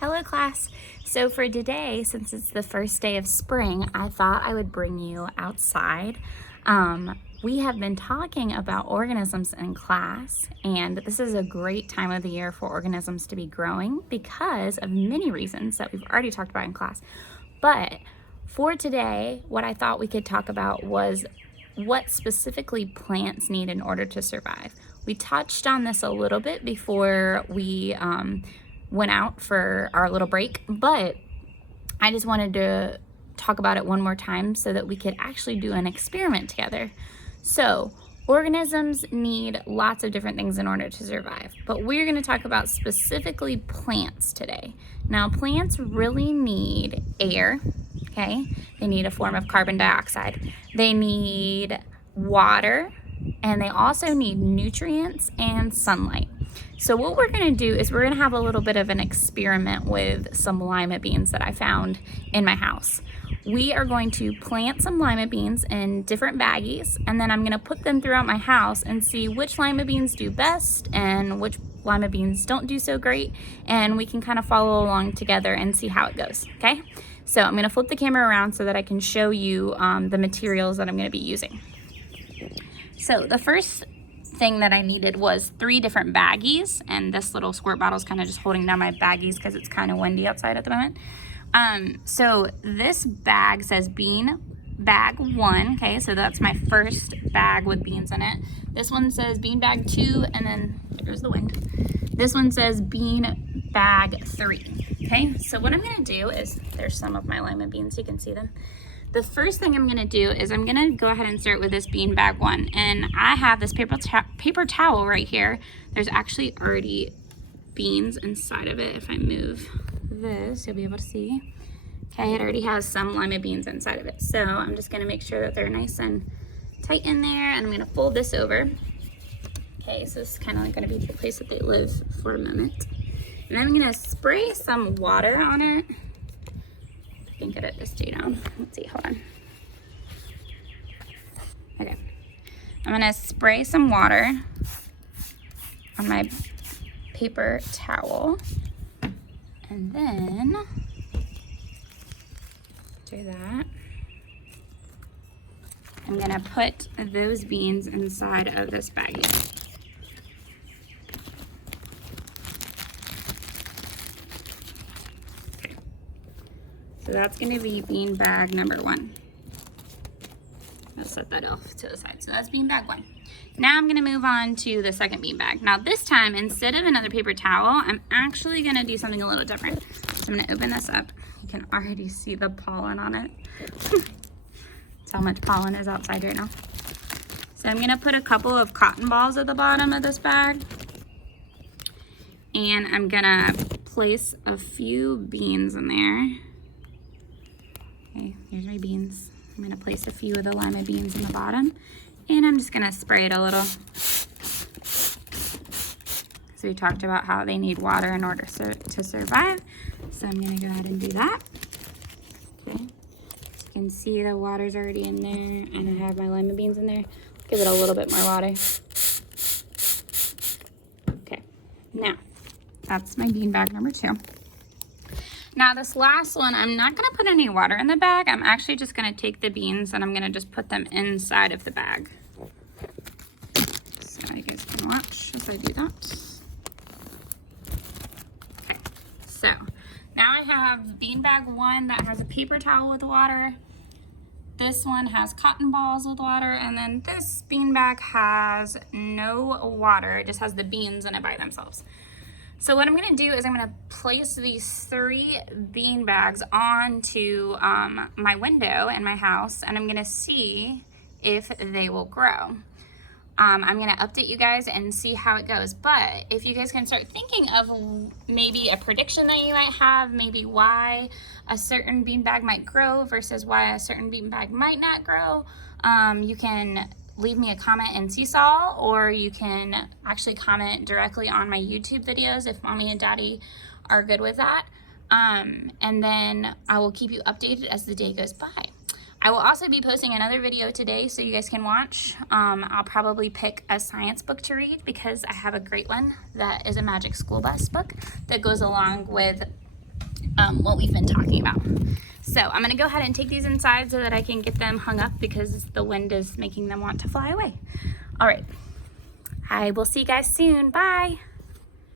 Hello class. So for today, since it's the first day of spring, I thought I would bring you outside. We have been talking about organisms in class, and this is a great time of the year for organisms to be growing because of many reasons that we've already talked about in class. But for today, what I thought we could talk about was what specifically plants need in order to survive. We touched on this a little bit before we went out for our little break, but I just wanted to talk about it one more time so that we could actually do an experiment together. So organisms need lots of different things in order to survive, but we're going to talk about specifically plants today. Now, plants really need air, okay? They need a form of carbon dioxide. They need water, and they also need nutrients and sunlight. So what we're going to do is we're going to have a little bit of an experiment with some lima beans that I found in my house. We are going to plant some lima beans in different baggies, and then I'm going to put them throughout my house and see which lima beans do best and which lima beans don't do so great, and we can kind of follow along together and see how it goes, okay? So I'm going to flip the camera around so that I can show you the materials that I'm going to be using. So the first thing that I needed was 3 different baggies, and this little squirt bottle is kind of just holding down my baggies because it's kind of windy outside at the moment. So this bag says bean bag 1, okay, so that's my first bag with beans in it. This one says bean bag 2, and then there's the wind. This one says bean bag 3, okay. So what I'm going to do is, there's some of my lima beans, you can see them. The first thing I'm going to do is I'm going to go ahead and start with this bean bag 1, and I have this paper towel right here. There's actually already beans inside of it. If I move this, you'll be able to see. Okay, it already has some lima beans inside of it. So I'm just going to make sure that they're nice and tight in there, and I'm going to fold this over. Okay, so this is kind of like going to be the place that they live for a moment. And I'm going to spray some water on it. I can get it to stay down. Let's see, hold on. Okay. I'm gonna spray some water on my paper towel, and then do that. I'm gonna put those beans inside of this baggie. So that's going to be bean bag number 1. I'll set that off to the side. So that's bean bag 1. Now I'm going to move on to the second bean bag. Now this time, instead of another paper towel, I'm actually going to do something a little different. So I'm going to open this up. You can already see the pollen on it. That's how much pollen is outside right now. So I'm going to put a couple of cotton balls at the bottom of this bag. And I'm going to place a few beans in there. Okay, here's my beans. I'm going to place a few of the lima beans in the bottom, and I'm just going to spray it a little. So we talked about how they need water in order to survive, so I'm going to go ahead and do that. Okay, so you can see the water's already in there, and I have my lima beans in there. Give it a little bit more water. Okay, now that's my bean bag number 2. Now this last one, I'm not going to put any water in the bag. I'm actually just going to take the beans and I'm going to just put them inside of the bag. So you guys can watch as I do that. Okay, so now I have bean bag 1 that has a paper towel with water. This one has cotton balls with water, and then this bean bag has no water. It just has the beans in it by themselves. So what I'm going to do is I'm going to place these 3 bean bags onto my window in my house, and I'm going to see if they will grow. I'm going to update you guys and see how it goes. But if you guys can start thinking of maybe a prediction that you might have, maybe why a certain bean bag might grow versus why a certain bean bag might not grow, you can leave me a comment in Seesaw, or you can actually comment directly on my YouTube videos if mommy and daddy are good with that. And then I will keep you updated as the day goes by. I will also be posting another video today so you guys can watch. I'll probably pick a science book to read because I have a great one that is a Magic School Bus book that goes along with what we've been talking about. So I'm gonna go ahead and take these inside so that I can get them hung up because the wind is making them want to fly away. All right, I will see you guys soon. Bye.